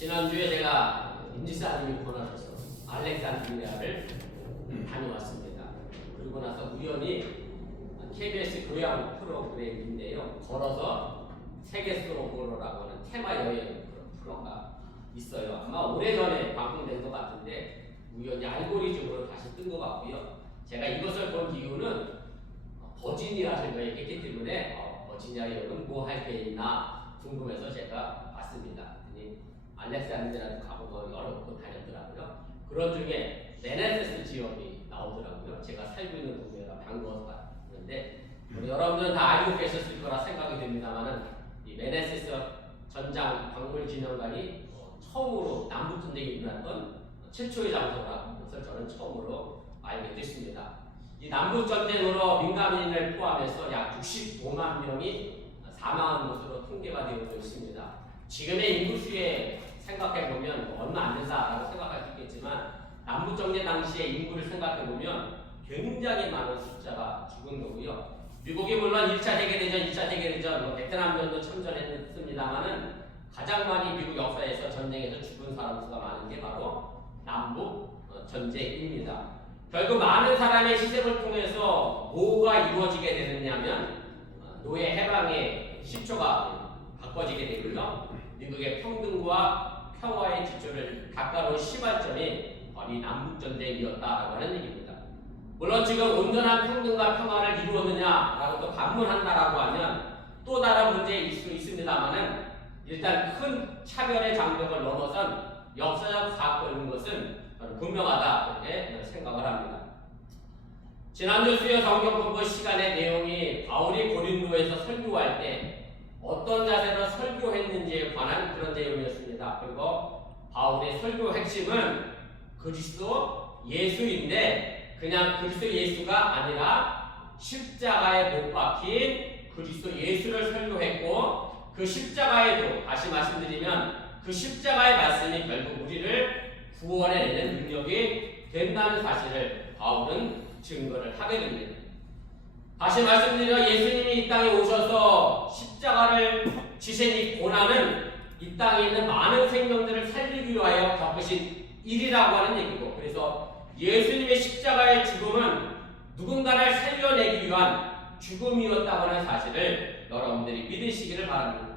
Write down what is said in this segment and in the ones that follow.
지난주에 제가 임지사님이 권하셔서 알렉산드리아를 다녀왔습니다. 그리고 나서 우연히 KBS 교양 프로그램인데요. 걸어서 세계 속으로라고 하는 테마 여행 프로가 있어요. 아마 오래전에 방송된 것 같은데 우연히 알고리즘으로 다시 뜬 것 같고요. 제가 이것을 본 이유는 버지니아를 얘기했기 때문에 버지니아 여행은 뭐 할 게 있나 궁금해서 제가 왔습니다. 알렉산드리아도 가보고 여러 곳 다녔더라고요. 그런 중에 메네세스 지역이 나오더라고요. 제가 살고 있는 동네가 반가워서 갔는데 여러분들은 다 알고 계셨을 거라 생각이 됩니다만은 이 메네세스 전장 박물기념관이 처음으로 남북전쟁이 일어났던 최초의 장소라는 것을 저는 처음으로 알게 됐습니다. 이 남북전쟁으로 민간인을 포함해서 약 65만 명이 사망한 것으로 통계가 되어 있습니다. 지금의 인구수에 생각해보면 얼마 안 된다라고 생각할 수 있겠지만 남북전쟁 당시의 인구를 생각해보면 굉장히 많은 숫자가 죽은 거고요. 미국이 물론 1차 세계대전, 2차 세계대전, 베트남전도 참전했습니다만은 가장 많이 미국 역사에서 전쟁에서 죽은 사람 수가 많은 게 바로 남북 전쟁입니다. 결국 많은 사람의 희생을 통해서 뭐가 이루어지게 되느냐면 노예 해방의 시초가 바꿔지게 되고요. 미국의 평등과 평화의 기초를 닦아놓은 시발점이 바로 이 남북전쟁이었다라고 하는 얘기입니다. 물론 지금 온전한 평등과 평화를 이루었느냐라고 또 반문한다라고 하면 또 다른 문제일 수 있습니다만은 일단 큰 차별의 장벽을 넘어선 역사적 사건인 것은 저는 분명하다 이렇게 생각을 합니다. 지난주 수요 성경 공부 시간의 내용이 바울이 고린도에서 설교할 때 어떤 자세로 설교했는지에 관한 그런 내용이었습니다. 그리고 바울의 설교 핵심은 그리스도 예수인데 그냥 그리스도 예수가 아니라 십자가에 못 박힌 그리스도 예수를 설교했고 그 십자가에도 다시 말씀드리면 그 십자가의 말씀이 결국 우리를 구원해내는 능력이 된다는 사실을 바울은 증거를 하게 됩니다. 다시 말씀드려 예수님이 이 땅에 오셔서 십자가를 지신 이 고난은 이 땅에 있는 많은 생명들을 살리기 위하여 겪으신 일이라고 하는 얘기고, 그래서 예수님의 십자가의 죽음은 누군가를 살려내기 위한 죽음이었다고 하는 사실을 여러분들이 믿으시기를 바랍니다.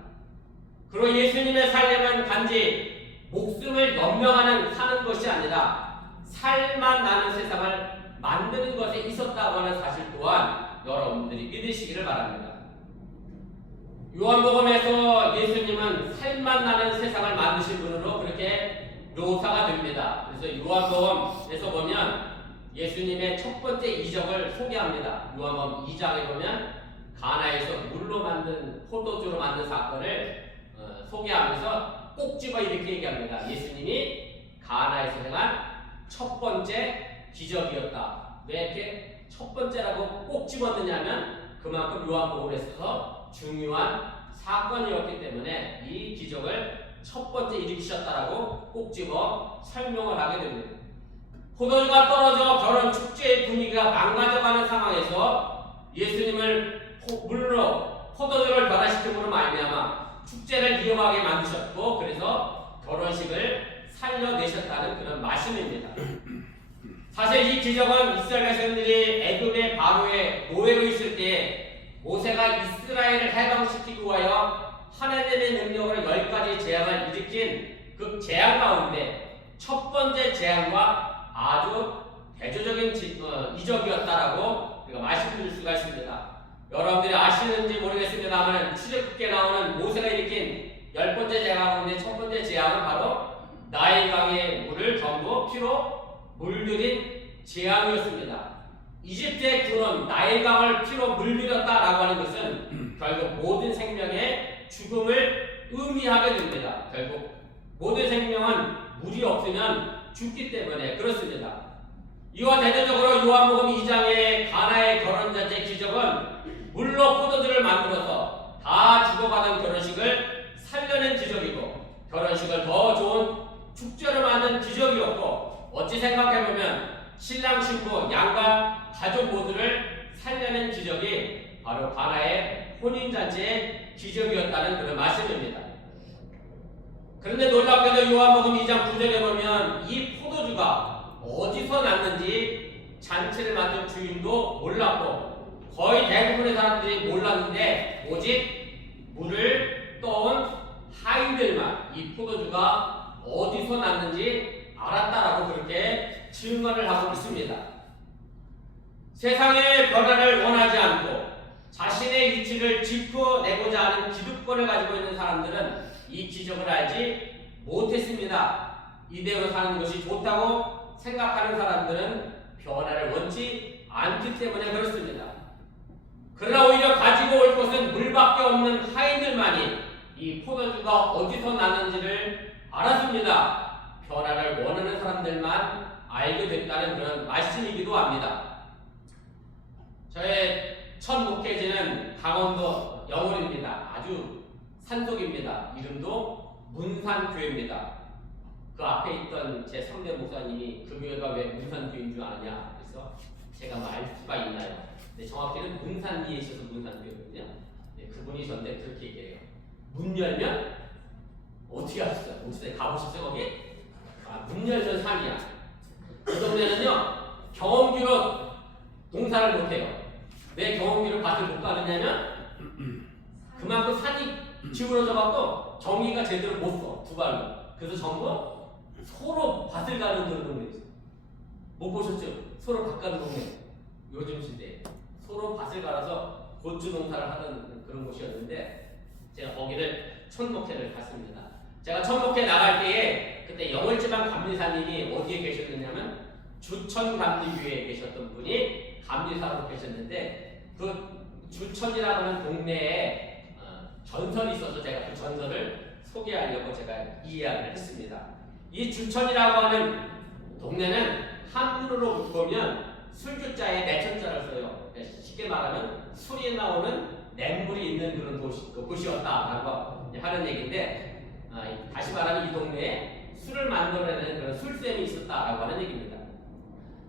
그리고 예수님의 삶은 단지 목숨을 연명하는 사는 것이 아니라 살만 나는 세상을 만드는 것에 있었다고 하는 사실 또한 여러분들이 믿으시기를 바랍니다. 요한복음에서 예수님은 살만 나는 세상을 만드신 분으로 그렇게 묘사가 됩니다. 그래서 요한복음에서 보면 예수님의 첫 번째 이적을 소개합니다. 요한복음 2장에 보면 가나에서 물로 만든 포도주로 만든 사건을 소개하면서 꼭 집어 이렇게 얘기합니다. 예수님이 가나에서 행한 첫 번째 기적이었다. 왜 이렇게 첫 번째라고 꼭 집었느냐면 그만큼 요한복음에서 중요한 사건이었기 때문에 이 기적을 첫 번째 일으키셨다라고 꼭 집어 설명을 하게 됩니다. 포도주가 떨어져 결혼 축제의 분위기가 망가져가는 상황에서 예수님을 물로 포도주를 변화시킴으로 말미암아 축제를 이어가게 만드셨고 그래서 결혼식을 살려내셨다는 그런 말씀입니다. 사실 이 기적은 이스라엘 백성들이 애굽의 바로의 노예로 있을 때 모세가 이스라엘을 해방시키기 위하여 하나님의 능력으로 10가지 재앙을 일으킨 그 재앙 가운데 첫 번째 재앙과 아주 대조적인 이적이었다라고 우리가 말씀드릴 수가 있습니다. 여러분들이 아시는지 모르겠습니다만 출애굽기에 나오는 모세가 일으킨 10번째 재앙 가운데 첫 번째 재앙은 바로 나일강의 물을 전부 피로 물들인 재앙이었습니다. 이집트의 군은 나일강을 피로 물들였다라고 하는 것은 결국 모든 생명의 죽음을 의미하게 됩니다. 결국 모든 생명은 물이 없으면 죽기 때문에 그렇습니다. 이와 대조적으로 요한복음 2장의 가나의 결혼잔치의 기적은 물로 포도주를 만들어서 다 죽어가는 결혼식을 살려낸 기적이고 결혼식을 더 좋은 축제로 만든 기적이었고 어찌 생각해보면 신랑 신부 양가 가족 모두를 살려낸 기적이 바로 가나의 혼인잔치의 기적이었다는 그런 말씀입니다. 그런데 놀랍게도 요한복음 2장 9절에 보면 이 포도주가 어디서 났는지 잔치를 맡은 주인도 몰랐고 거의 대부분의 사람들이 몰랐는데 오직 물을 떠온 하인들만 이 포도주가 어디서 났는지 알았다라고 그렇게 증언을 하고 있습니다. 세상의 변화를 원하지 않고 자신의 위치를 짚어내고자 하는 기득권을 가지고 있는 사람들은 이 기적을 알지 못했습니다. 이대로 사는 것이 좋다고 생각하는 사람들은 변화를 원치 않기 때문에 그렇습니다. 그러나 오히려 가지고 올 것은 물밖에 없는 하인들만이 이 포도주가 어디서 나는지를 알았습니다. 변화를 원하는 사람들만 알게 됐다는 그런 말씀이기도 합니다. 저의 첫 목회지는 강원도 영월입니다. 아주 산속입니다. 이름도 문산교회입니다. 그 앞에 있던 제 선배 목사님이 그 교회가 왜 문산교회인 줄 아느냐 그래서 제가 뭐 알 수가 있나요? 근데 정확히는 문산리에 있어서 문산교회거든요. 네, 그분이셨는데 그렇게 얘기해요. 문 열면 어떻게 하셨어요? 혹시 가보셨어요 거기? 문 열면 산이야. 그 동네는요 경험기로 농사를 못해요. 왜 경험기로 밭을 못 가느냐면 그만큼 산이 기울어져갖고 정의가 제대로 못 써. 두 발로. 그래서 전부 서로 밭을 가는 그런 동네 있어요. 못 보셨죠? 서로 밭 가는 동네. 요즘 시대에 서로 밭을 갈아서 고추 농사를 하는 그런 곳이었는데 제가 거기를 천목회를 갔습니다. 제가 천목회 나갈 때에 그때 영월지방 감리사님이 어디에 계셨느냐면 주천감리교회에 계셨던 분이 감리사로 계셨는데 그 주천이라고 하는 동네에 전설이 있어서 제가 그 전설을 소개하려고 제가 이야기를 했습니다. 이 주천이라고 하는 동네는 한문으로 보면 술주자에 내천자를 써요. 쉽게 말하면 술이 나오는 냇물이 있는 그런 곳이었다라고 하는 얘기인데 다시 말하면 이 동네에 술을 만들어내는 그런 술샘이 있었다라고 하는 얘기입니다.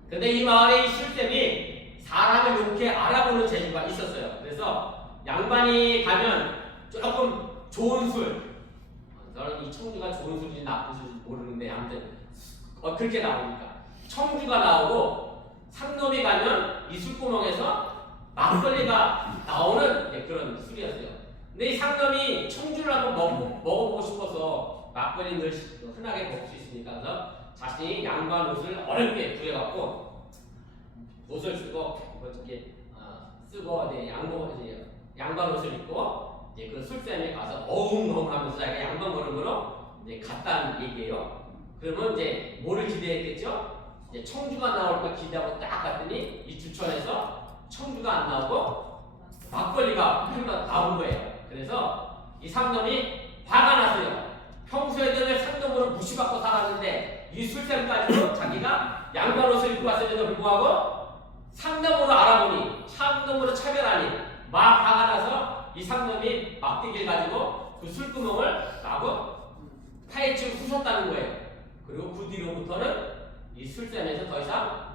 근데 이 마을의 술샘이 사람을 이렇게 알아보는 재주가 있었어요. 그래서 양반이 가면 조금 좋은 술, 저는 이 청주가 좋은 술인지 나쁜 술인지 모르는데 아무튼 그렇게 나오니까 청주가 나오고 상놈이 가면 이 술구멍에서 막걸리가 나오는 그런 술이었어요. 근데 이 상놈이 청주를 한번 먹어보고 싶어서 막걸리를 흔하게 먹을 수 있으니까 그래서 자신이 양반 옷을 어렵게 구해갖고 옷을 쓰고 이렇게 쓰고 양반 옷을 입고 이제 그 술잔에 가서 어흥어흥하면서 자기가 양반 보는 거로 이제 갔다는 얘기예요. 그러면 이제 뭐를 기대했겠죠? 이제 청주가 나올까 기대하고 딱 갔더니 이 주천에서 청주가 안 나오고 막걸리가 나온 거예요. 그래서 이 상놈이 화가 났어요. 평소에는 상놈으로 무시받고 살았는데 이 술잔까지도 자기가 양반 옷을 입고 왔음에도 불구하고 상놈으로 알아보니 상놈으로 차별하니 막 화가 나서 이 상놈이 막대기를 가지고 그 술구멍을 마구 파헤치고 부쉈다는 거예요. 그리고 그 뒤로부터는 이 술잔에서 더 이상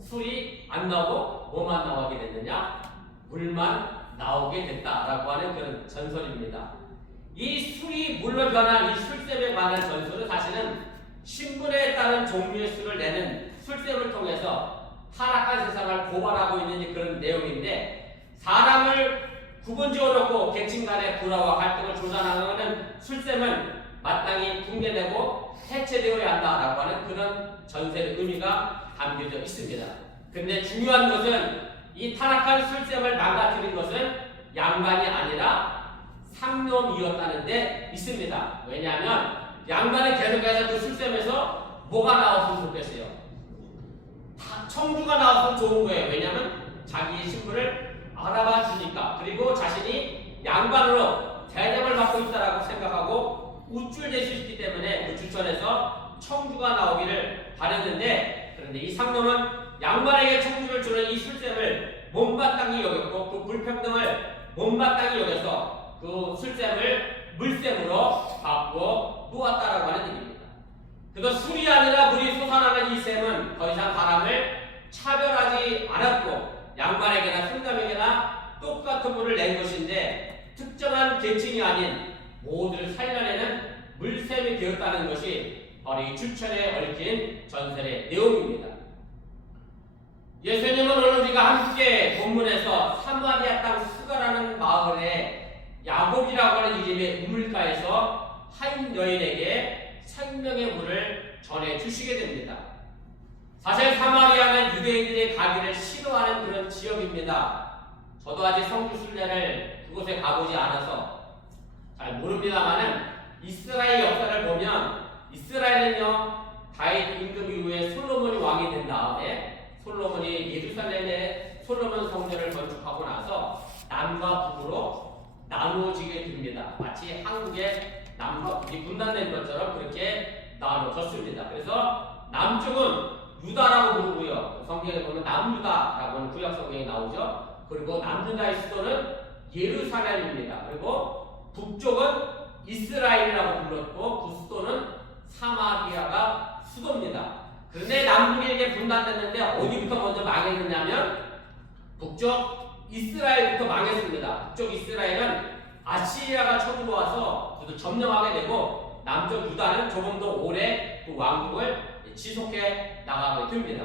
술이 안 나오고 뭐만 나오게 됐느냐? 물만 나오게 됐다라고 하는 그런 전설입니다. 이 술이 물로 변한 이 술샘에 관한 전설은 사실은 신분에 따른 종류의 술을 내는 술샘을 통해서 타락한 세상을 고발하고 있는 그런 내용인데 사람을 구분 지어놓고 계층 간의 불화와 갈등을 조장하는 술샘은 마땅히 붕괴되고 해체되어야 한다라고 하는 그런 전설의 의미가 담겨져 있습니다. 근데 중요한 것은 이 타락한 술샘을 망가뜨린 것은 양반이 아니라 상놈이었다는 데 있습니다. 왜냐하면 양반은 계속해서 그 술샘에서 뭐가 나왔으면 좋겠어요? 청주가 나왔으면 좋은 거예요. 왜냐하면 자기의 신분을 알아봐 주니까. 그리고 자신이 양반으로 대접을 받고 있다라고 생각하고 우쭐댈 수 있기 때문에 그 주천에서 청주가 나오기를 바랬는데 그런데 이 상놈은 양반에게 청주를 주는 이 술샘을 못마땅히 여겼고 그 불평등을 못마땅히 여겨서 그 술샘을 물샘으로 바꾸어 놓았다라고 하는 얘기입니다. 그래서 술이 아니라 물이 솟아나는 이 샘은 더 이상 사람을 차별하지 않았고 양반에게나 상담에게나 똑같은 물을 낸 것인데 특정한 계층이 아닌 모두를 살려내는 물샘이 되었다는 것이 바로 이 주천에 얽힌 전설의 내용입니다. 예수님은 오늘 우리가 함께 본문에서 사마리아 땅 수가라는 마을에 야곱이라고 하는 이름의 우물가에서 한 여인에게 생명의 물을 전해 주시게 됩니다. 사실 사마리아는 유대인들이 가기를 싫어하는 그런 지역입니다. 저도 아직 성지순례를 그곳에 가보지 않아서 잘 모릅니다만은 이스라엘 역사를 보면 이스라엘은요 다윗 임금 이후에 솔로몬이 왕이 된 다음에 솔로몬이 예루살렘에 솔로몬 성전을 건축하고 나서 남과 북으로 나누어지게 됩니다. 마치 한국의 남과 북이 분단된 것처럼 그렇게 나누어졌습니다. 그래서 남쪽은 유다라고 부르고요. 성경에 보면 남유다라고 하는 구약 성경이 나오죠. 그리고 남유다의 수도는 예루살렘입니다. 그리고 북쪽은 이스라엘이라고 불렀고 그 수도는 사마리아가 수도입니다. 그런데 남북이 이렇게 분단됐는데 어디부터 먼저 망했느냐면 북쪽 이스라엘부터 망했습니다. 북쪽 이스라엘은 아시리아가 쳐들어와서 그것을 점령하게 되고 남쪽 유다는 조금 더 오래 그 왕국을 지속해 나가게 됩니다.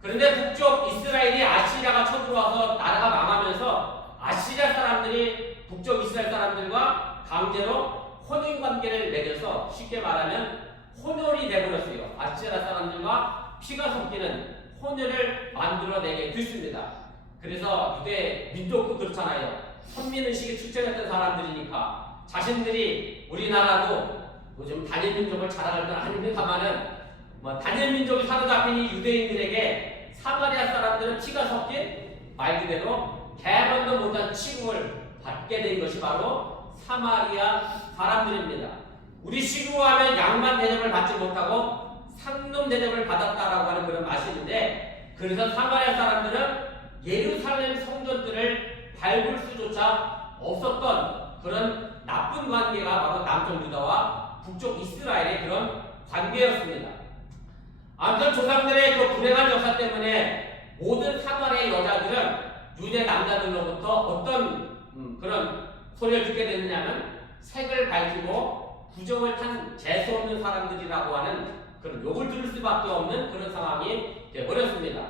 그런데 북쪽 이스라엘이 아시리아가 쳐들어와서 나라가 망하면서 아시리아 사람들이 북쪽 이스라엘 사람들과 강제로 혼인관계를 맺어서 쉽게 말하면 혼혈이 되버렸어요. 아시리아 사람들과 피가 섞이는 혼혈을 만들어내게 됐습니다. 그래서 유대 민족도 그렇잖아요. 선민의식에 출제했던 사람들이니까 자신들이 우리나라도 요즘 단일 민족을 자랑할 건 아닙니다만은 단일 민족이 사로잡힌 이 유대인들에게 사마리아 사람들은 피가 섞인 말 그대로 개런도 못한 취급을 받게 된 것이 바로 사마리아 사람들입니다. 우리 시구하면 양만 대접을 받지 못하고 상놈 대접을 받았다라고 하는 그런 맛이 있는데 그래서 사마리아 사람들은 예루살렘 성전들을 밟을 수조차 없었던 그런 나쁜 관계가 바로 남쪽 유다와 북쪽 이스라엘의 그런 관계였습니다. 아무튼 조상들의 그 불행한 역사 때문에 모든 사마리아의 여자들은 유대 남자들로부터 어떤 그런 소리를 듣게 됐느냐면 색을 밝히고 부정을 탄 재수 없는 사람들이라고 하는 그런 욕을 들을 수밖에 없는 그런 상황이 되어버렸습니다.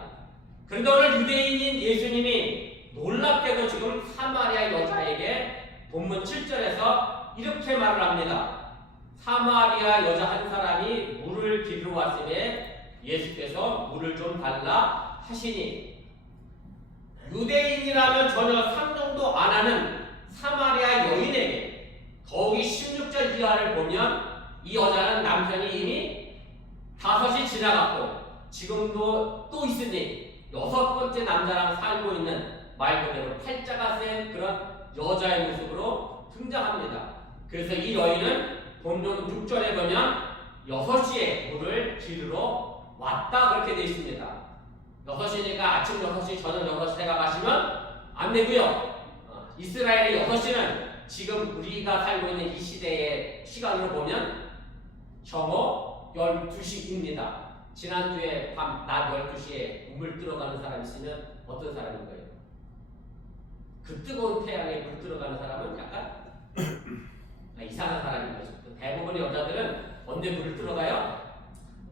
그런데 오늘 유대인인 예수님이 놀랍게도 지금 사마리아 여자에게 본문 7절에서 이렇게 말을 합니다. 사마리아 여자 한 사람이 물을 기르러 왔으에 예수께서 물을 좀 달라 하시니 유대인이라면 전혀 상종도 안 하는 사마리아 여인에게 더욱이 16절 이하를 보면 이 여자는 남편이 이미 5이 지나갔고 지금도 또 있으니 6번째 남자랑 살고 있는 말 그대로 팔자가 센 그런 여자의 모습으로 등장합니다. 그래서 이 여인은 본문 6절에 보면 6시에 물을 기르러 왔다 그렇게 되어 있습니다. 6시니까 아침 6시, 저녁 6시 생각하시면 안 되고요. 이스라엘의 6시는 지금 우리가 살고 있는 이 시대의 시간으로 보면 정오 12시입니다. 지난주에 밤 낮 12시에 물 들어가는 사람 있으면 어떤 사람인가요? 그 뜨거운 태양에 물 들어가는 사람은 약간 이상한 사람인 거죠. 대부분의 여자들은 언제 물을 들어가요?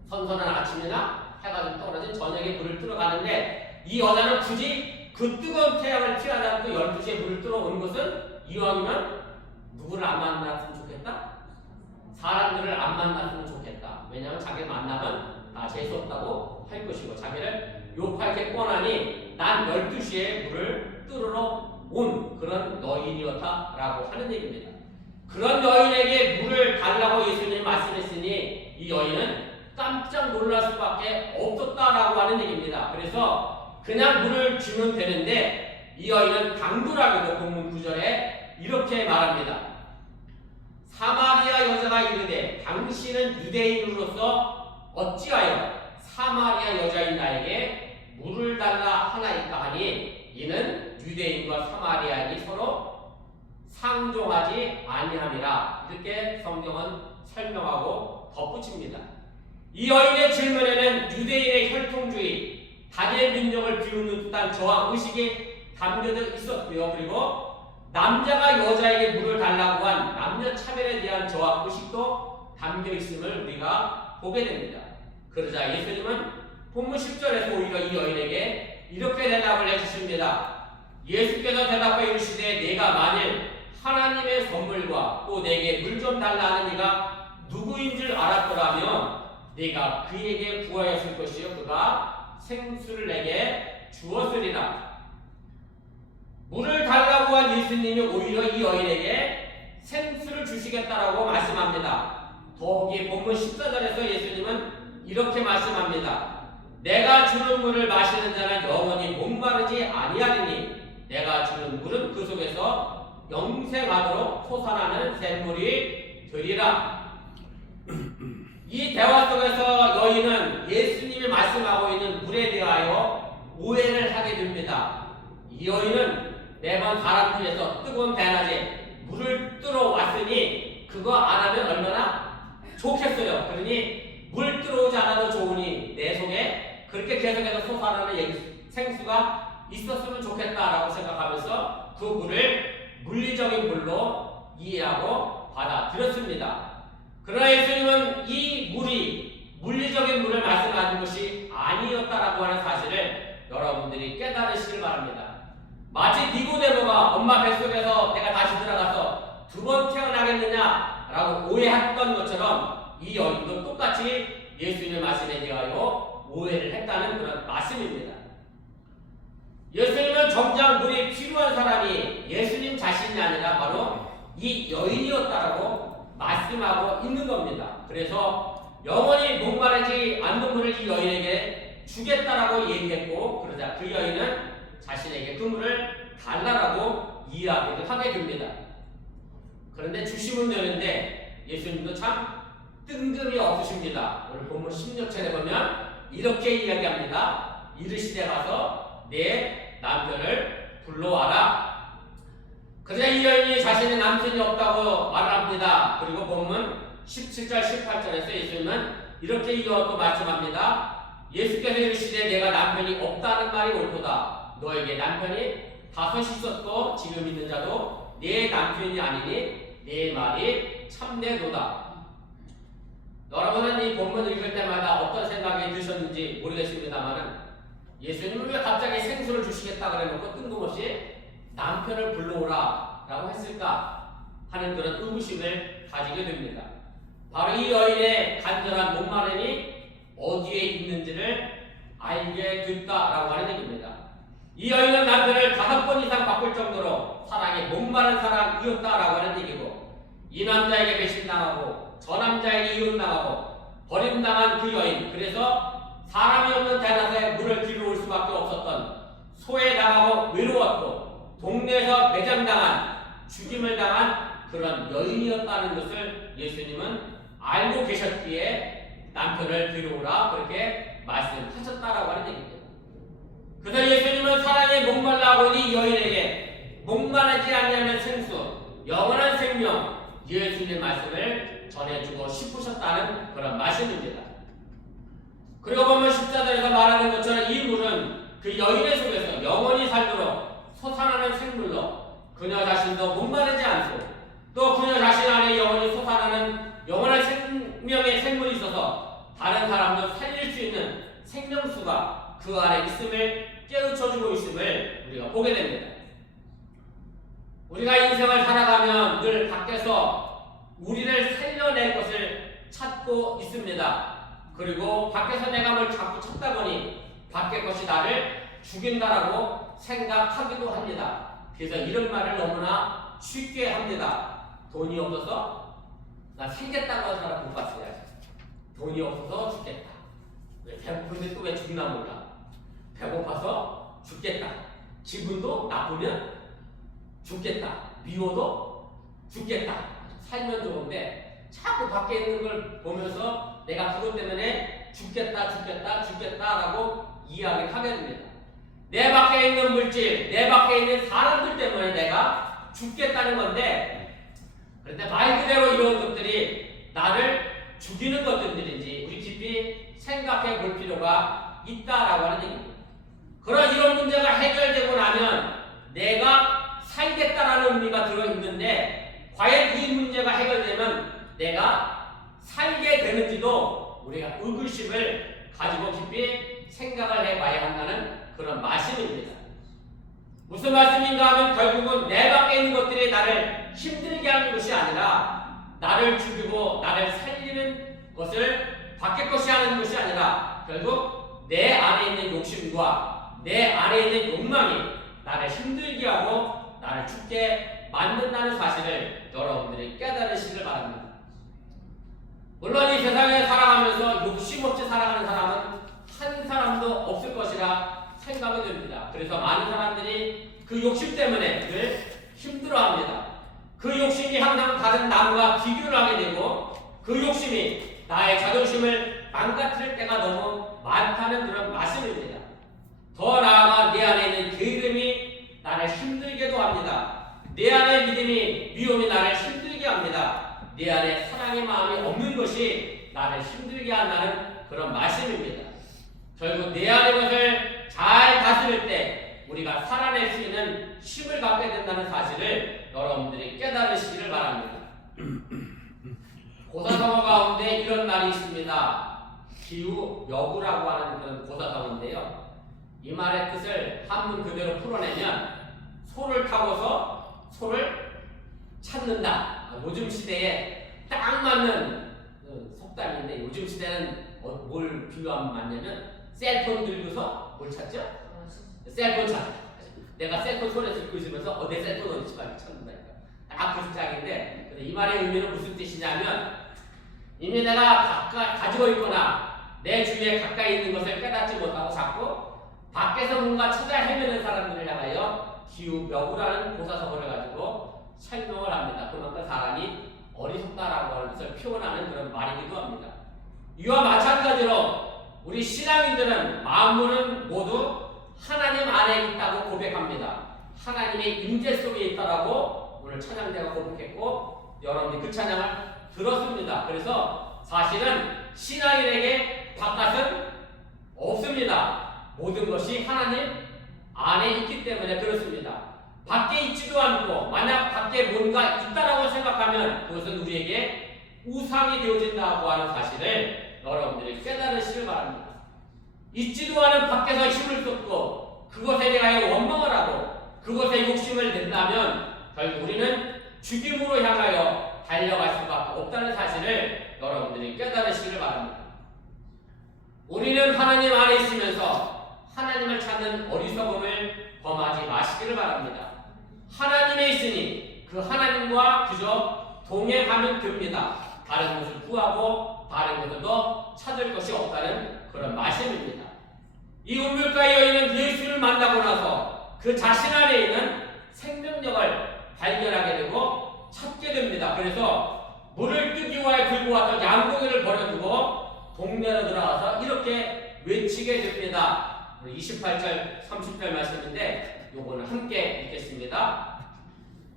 선선한 아침이나 해가 좀 떨어진 저녁에 물을 들어가는데 이 여자는 굳이 그 뜨거운 태양을 피하지 않고 12시에 물을 들어온 것은 이왕이면 누구를 안 만났으면 좋겠다? 사람들을 안 만났으면 좋겠다. 왜냐하면 자기 만나면 다 재수없다고 할 것이고 자기를 욕할 게 뻔하니 난 12시에 물을 뚫으러 온 그런 여인이었다라고 하는 얘기입니다. 그런 여인에게 물을 달라고 예수님이 말씀했으니 이 여인은 깜짝 놀랄 수밖에 없었다라고 하는 얘기입니다. 그래서 그냥 물을 주면 되는데 이 여인은 당돌하게도 본문 9절에 이렇게 말합니다. 사마리아 여자가 이르되 당신은 유대인으로서 어찌하여 사마리아 여자인 나에게 물을 달라 하나이까 하니 이는 유대인과 사마리아인이 서로 상종하지 아니함이라. 이렇게 성경은 설명하고 덧붙입니다. 이 여인의 질문에는 유대인의 혈통주의, 단일 민족을 비우는 듯한 저항 의식이 담겨져 있었고요. 그리고 남자가 여자에게 물을 달라고 한 남녀 차별에 대한 저항 의식도 담겨 있음을 우리가 보게 됩니다. 그러자 예수님은 본문 10절에서 오히려 이 여인에게 이렇게 대답을 해주십니다. 예수께서 대답해 이르시되 내가 만일 하나님의 선물과 또 내게 물 좀 달라 하는 이가 누구인 줄 알았더라면 내가 그에게 구하였을 것이요 그가 생수를 내게 주었으리라. 물을 달라고 한 예수님이 오히려 이 여인에게 생수를 주시겠다라고 말씀합니다. 더욱이 본문 14절에서 예수님은 이렇게 말씀합니다. 내가 주는 물을 마시는 자는 영원히 목마르지 아니하리니 내가 주는 물은 그 속에서 영생하도록 솟아나는 샘물이 되리라. 이 대화 속에서 여인은 예수님이 말씀하고 있는 물에 대하여 오해를 하게 됩니다. 이 여인은 매번 사람 중에서 뜨거운 대낮에 물을 뜨러 왔으니 그거 안 하면 얼마나 좋겠어요. 그러니 물 들어오지 않아도 좋으니 내 속에 그렇게 계속해서 솟아나는 생수가 있었으면 좋겠다라고 생각하면서 그 물을 물리적인 물로 이해하고 받아들였습니다. 그러나 예수님은 이 물이 물리적인 물을 말씀하는 것이 아니었다라고 하는 사실을 여러분들이 깨달으시길 바랍니다. 마치 니고데모가 엄마 뱃속에서 내가 다시 들어가서 두 번 태어나겠느냐라고 오해했던 것처럼 이 여인도 똑같이 예수님의 말씀에 대하여 오해를 했다는 그런 말씀입니다. 예수님은 정작 물이 필요한 사람이 예수님 자신이 아니라 바로 이 여인이었다라고 말씀하고 있는 겁니다. 그래서 영원히 목마르지 않는 물을 이 여인에게 주겠다라고 얘기했고 그러자 그 여인은 자신에게 그 물을 달라라고 이야기를 하게 됩니다. 그런데 주시면 되는데 예수님도 참 뜬금이 없으십니다. 오늘 본문 16절에 보면 이렇게 이야기합니다. 이르시되 가서 내 남편을 불러와라. 그러자 이 여인이 자신의 남편이 없다고 말합니다. 그리고 본문 17절 18절에서 예수님은 이렇게 이어 또 말씀합니다. 예수께서 이르시되 내가 남편이 없다는 말이 옳도다. 너에게 남편이 5 있었고 지금 있는 자도 내 남편이 아니니 내 말이 참되도다. 여러분은 이 본문을 읽을 때마다 어떤 생각이 드셨는지 모르겠습니다만은 예수님은 왜 갑자기 생수를 주시겠다 그래놓고 뜬금없이 남편을 불러오라 라고 했을까 하는 그런 의구심을 가지게 됩니다. 바로 이 여인의 간절한 목마름이 어디에 있는지를 알게 됐다라고 하는 얘기입니다. 이 여인은 남편을 5번 이상 바꿀 정도로 사랑에 목마른 사람이었다라고 하는 얘기고 이 남자에게 배신당하고 저 남자에게 이혼당하고 버림당한 그 여인, 그래서 사람이 없는 대낮에 물을 길러올 수밖에 없었던 소외당하고 외로웠고 동네에서 매장당한 죽임을 당한 그런 여인이었다는 것을 예수님은 알고 계셨기에 남편을 데려오라 그렇게 말씀하셨다라고 하는 얘기입니다. 그래서 예수님은 사랑에 목말라하고 있는 이 여인에게 목마르지 않냐는 생수, 영원한 생명, 예수님의 말씀을 전해주고 싶으셨다는 그런 말씀입니다. 그리고 보면 14절에서 말하는 것처럼 이 물은 그 여인의 속에서 영원히 살도록 솟아나는 생물로 그녀 자신도 목마르지 않고 또 그녀 자신 안에 영원히 솟아나는 영원한 생명의 생물이 있어서 다른 사람도 살릴 수 있는 생명수가 그 안에 있음을 깨우쳐주고 있음을 우리가 보게 됩니다. 우리가 인생을 살아가면 늘 밖에서 우리를 살려낼 것을 찾고 있습니다. 그리고 밖에서 내가 뭘 자꾸 찾다 보니 밖의 것이 나를 죽인다라고 생각하기도 합니다. 그래서 이런 말을 너무나 쉽게 합니다. 돈이 없어서 나 살겠다고 하는 사람 못 봤어요. 돈이 없어서 죽겠다. 왜 배고픈데 또 왜 죽나 몰라. 배고파서 죽겠다. 기분도 나쁘면 죽겠다. 미워도 죽겠다. 살면 좋은데 자꾸 밖에 있는 걸 보면서 내가 그것 때문에 죽겠다라고 이야기를 하게 됩니다. 내 밖에 있는 물질, 내 밖에 있는 사람들 때문에 내가 죽겠다는 건데, 그런데 말 그대로 이런 것들이 나를 죽이는 것들인지 우리 깊이 생각해 볼 필요가 있다라고 하는 얘기입니다. 그런 이런 문제가 해결되고 나면 내가 살겠다라는 의미가 들어있는데, 과연 이 문제가 해결되면 내가 살게 되는지도 우리가 의구심을 가지고 깊이 생각을 해봐야 한다는 그런 말씀입니다. 무슨 말씀인가 하면 결국은 내 밖에 있는 것들이 나를 힘들게 하는 것이 아니라 나를 죽이고 나를 살리는 것을 밖의 것이 하는 것이 아니라 결국 내 안에 있는 욕심과 내 안에 있는 욕망이 나를 힘들게 하고 나를 죽게 만든다는 사실을 여러분들이 깨달으시길 바랍니다. 물론 이 세상에 살아가면서 욕심 없이 살아가는 사람은 한 사람도 없을 것이라 생각이 됩니다. 그래서 많은 사람들이 그 욕심 때문에 늘 힘들어합니다. 그 욕심이 항상 다른 남과 비교를 하게 되고 그 욕심이 나의 자존심을 망가뜨릴 때가 너무 많다는 그런 말씀입니다. 더 나아가 내 안에 있는 게으름이 나를 힘들게도 합니다. 내 안에 믿음이 미움이 나를 힘들게 합니다. 내 안에 사랑의 마음이 없는 것이 나를 힘들게 한다는 그런 말씀입니다. 결국 내 안의 것을 잘 다스릴 때 우리가 살아낼 수 있는 힘을 갖게 된다는 사실을 여러분들이 깨달으시기를 바랍니다. 고사성어 가운데 이런 말이 있습니다. 기우여구라고 하는 그런 고사성어인데요. 이 말의 뜻을 한문 그대로 풀어내면 소를 타고서 소를 찾는다. 요즘 시대에 딱 맞는 속담인데 요즘 시대는 뭘 비유하면 맞냐면 셀폰 들고서 뭘 찾죠? 셀폰 찾. 내가 셀폰 손에 들고 있으면서 내 셀폰 어디 집안에 찾는다니까. 딱 그 시작인데 근데 이 말의 의미는 무슨 뜻이냐면 이미 내가 가지고 있거나 내 주위에 가까이 있는 것을 깨닫지 못하고 자꾸 밖에서 뭔가 찾아 헤매는 사람들을 향하여 기우여구라는 고사성어를 가지고 설명을 합니다. 그만큼 사람이 어리석다라고 하는 것을 표현하는 그런 말이기도 합니다. 이와 마찬가지로 우리 신앙인들은 만물은 모두 하나님 안에 있다고 고백합니다. 하나님의 임재 속에 있다라고 오늘 찬양대가 고백했고 여러분이 그 찬양을 들었습니다. 그래서 사실은 신앙인에게 바깥은 없습니다. 모든 것이 하나님 안에 있기 때문에 그렇습니다. 밖에 있지도 않고 만약 밖에 뭔가 있다라고 생각하면 그것은 우리에게 우상이 되어진다고 하는 사실을 여러분들이 깨달으시길 바랍니다. 있지도 않은 밖에서 힘을 쏟고 그것에 대하여 원망을 하고 그것에 욕심을 낸다면 결국 우리는 죽임으로 향하여 달려갈 수밖에 없다는 사실을 여러분들이 깨달으시길 바랍니다. 우리는 하나님 안에 있으면서 하나님을 찾는 어리석음을 범하지 마시기를 바랍니다. 하나님에 있으니 그 하나님과 그저 동행하면 됩니다. 다른 것을 구하고 다른 것을 더 찾을 것이 없다는 그런 말씀입니다. 이 우물가의 여인은 예수를 만나고 나서 그 자신 안에 있는 생명력을 발견하게 되고 찾게 됩니다. 그래서 물을 뜨기 위하여 들고 와서 양고기를 버려두고 동네로 들어가서 이렇게 외치게 됩니다. 28절 30절 말씀인데 요거는 함께 읽겠습니다.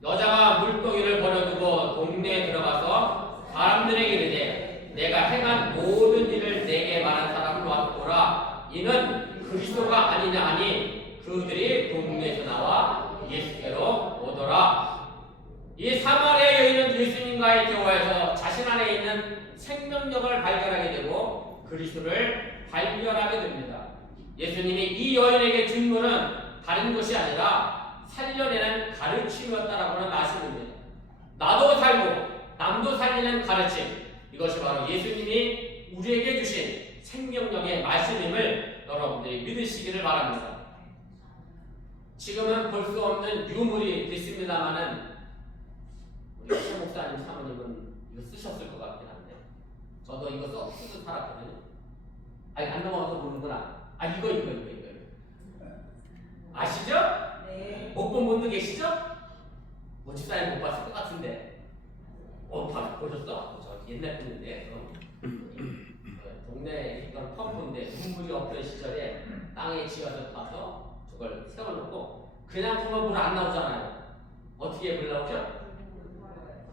여자가 물동이를 버려두고 동네에 들어가서 사람들에게 이르되 내가 행한 모든 일을 내게 말한 사람을 왔더라. 이는 그리스도가 아니냐 하니 그들이 동네에서 나와 예수께로 오더라. 이 사마리아 여인은 예수님과의 대화에서 자신 안에 있는 생명력을 발견하게 되고 그리스도를 발견하게 됩니다. 예수님이 이 여인에게 준 것은 다른 것이 아니라 살려내는 가르침이었다라고는 말씀입니다. 나도 살고 남도 살리는 가르침, 이것이 바로 예수님이 우리에게 주신 생명력의 말씀임을 여러분들이 믿으시기를 바랍니다. 지금은 볼 수 없는 유물이 됐습니다마는 우리 최 목사님 사모님은 이거 쓰셨을 것 같긴 한데 저도 이거 쓰고 살았거든요. 아니 안 넘어가서 모르는구나. 아 이거 아시죠? 네. 못 본 분도 계시죠? 뭐 집사님 못 봤을 것 같은데. 보셨어? 저 옛날 분인데 동네에 있던 펌프인데 눈물이 없던 시절에 땅에 지어서 파서 저걸 세워놓고 그냥 풀면 물 안 나오잖아요. 어떻게 물 나오죠?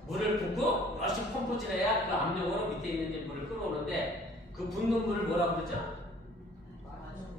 물을 붓고 열심히 펌프질해야 그 압력으로 밑에 있는 물을 끌어오는데 그 붓는 물을 뭐라고 그러죠?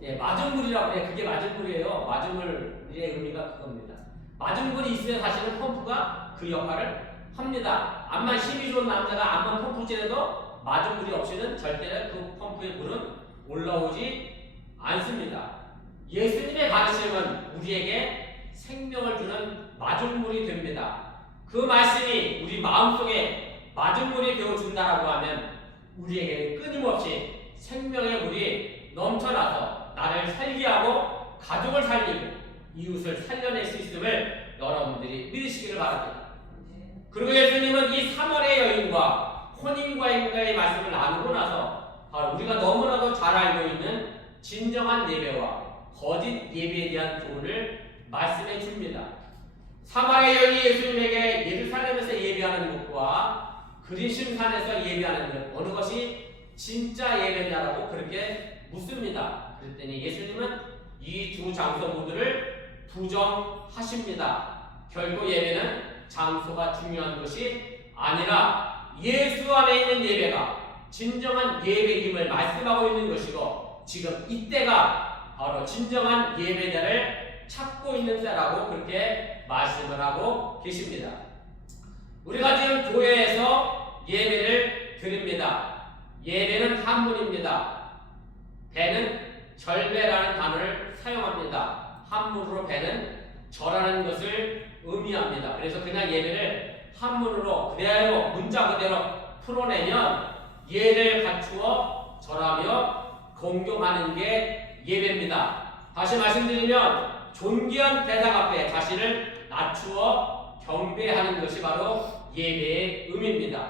예, 마중물이라고 해요. 그게 마중물이에요. 마중물의 의미가 그겁니다. 마중물이 있어야 사실은 펌프가 그 역할을 합니다. 암만 힘이 좋은 남자가 암만 펌프질해도 마중물이 없이는 절대 그 펌프의 물은 올라오지 않습니다. 예수님의 가르침은 우리에게 생명을 주는 마중물이 됩니다. 그 말씀이 우리 마음속에 마중물이 되어준다라고 하면 우리에게는 끊임없이 생명의 물이 넘쳐나서 나를 살게 하고 가족을 살리고 이웃을 살려낼 수 있음을 여러분들이 믿으시기를 바랍니다. 그리고 예수님은 이 3월의 여인과 혼인과의 말씀을 나누고 나서 바로 우리가 너무나도 잘 알고 있는 진정한 예배와 거짓 예배에 대한 교훈을 말씀해 줍니다. 사마리아 여인이 예수님에게 예루살렘에서 예배하는 것과 그리심산에서 예배하는 것 어느 것이 진짜 예배냐라고 그렇게 묻습니다. 그랬더니 예수님은 이 두 장소 모두를 부정하십니다. 결국 예배는 장소가 중요한 것이 아니라 예수 안에 있는 예배가 진정한 예배임을 말씀하고 있는 것이고 지금 이때가 바로 진정한 예배자를 찾고 있는 때라고 그렇게 말씀을 하고 계십니다. 우리가 지금 교회에서 예배를 드립니다. 예배는 한문입니다. 배는 절배라는 단어를 사용합니다. 한문으로 배는 절하는 것을 의미합니다. 그래서 그냥 예배를 한문으로 그대로 문자 그대로 풀어내면 예를 갖추어 절하며 공경하는 게 예배입니다. 다시 말씀드리면 존귀한 대상 앞에 자신을 낮추어 경배하는 것이 바로 예배의 의미입니다.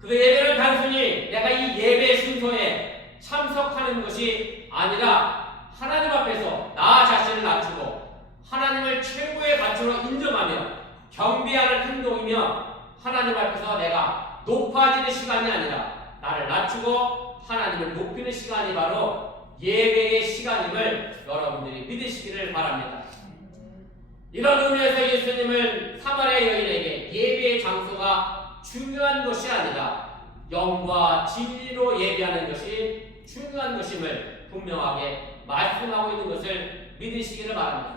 그 예배는 단순히 내가 이 예배 순서에 참석하는 것이 아니라 하나님 앞에서 나 자신을 낮추고 하나님을 최고의 가치로 인정하며 경배하는 행동이며 하나님 앞에서 내가 높아지는 시간이 아니라 나를 낮추고 하나님을 높이는 시간이 바로 예배의 시간임을 여러분들이 믿으시기를 바랍니다. 이런 의미에서 예수님은 사마리아 여인에게 예배의 장소가 중요한 것이 아니라 영과 진리로 예배하는 것이 중요한 것임을 분명하게 말씀하고 있는 것을 믿으시기를 바랍니다.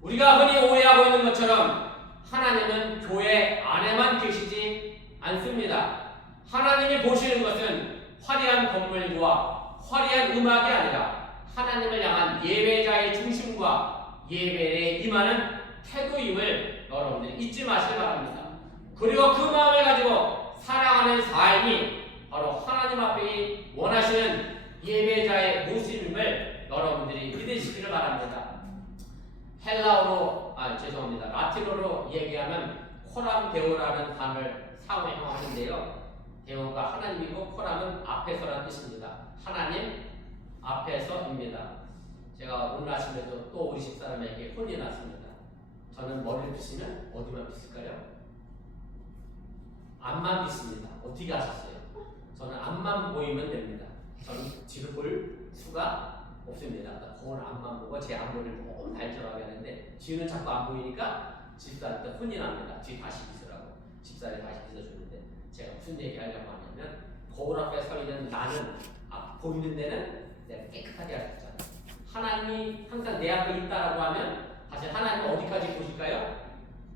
우리가 흔히 오해하고 있는 것처럼 하나님은 교회 안에만 계시지 않습니다. 하나님이 보시는 것은 화려한 건물과 화려한 음악이 아니라 하나님을 향한 예배자의 중심과 예배에 임하는 태도임을 여러분들이 잊지 마시기 바랍니다. 그리고 그 마음을 가지고 살아가는 삶이 바로 하나님 앞에 원하시는 예배자의 모습임을 여러분들이 믿으시기를 바랍니다. 라틴어로 얘기하면 코람 데오라는 단어를 사용하는데요. 데오가 하나님이고 코람은 앞에서라는 뜻입니다. 하나님 앞에서입니다. 제가 오늘 아침에도 또 우리 집사람에게 혼이 났습니다. 저는 머리를 빗으면 어디만 빗을까요? 앞만 빗습니다. 어떻게 하셨어요? 저는 앞만 보이면 됩니다. 저는 뒤를 볼 수가 없습니다. 거울 앞만 보고 제 앞머리를 너무 발전하게 하는데 뒤는 자꾸 안 보이니까 집사한테 혼이 납니다. 뒤 다시 빗으라고. 집사를 다시 빗어주는데 제가 무슨 얘기 하려고 하냐면 거울 앞에 서 있는 나는 보이는 데는 내가 깨끗하게 하셨잖아요. 하나님이 항상 내 앞에 있다라고 하면 다시 하나님 어디까지 보실까요?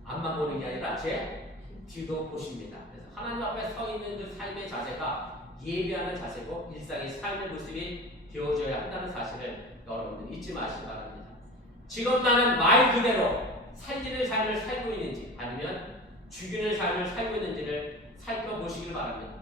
앞만 보는 게 아니라 제 뒤도 보십니다. 그래서 하나님 앞에 서 있는 그 삶의 자세가 예배하는 자세고 일상의 삶의 모습이 되어져야 한다는 사실을 여러분들 잊지 마시기 바랍니다. 지금 나는 말 그대로 살리는 삶을 살고 있는지 아니면 죽이는 삶을 살고 있는지를 살펴보시길 바랍니다.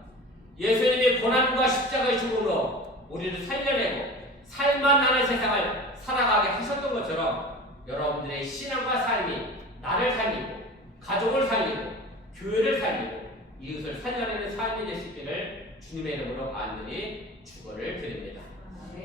예수님이 고난과 십자가의 죽음으로 우리를 살려내고 살만 나는 세상을 살아가게 하셨던 것처럼 여러분들의 신앙과 삶이 나를 살리고 가족을 살리고 교회를 살리고 이웃을 살려내는 삶이 되시기를 주님의 이름으로 간절히 축원을 드립니다.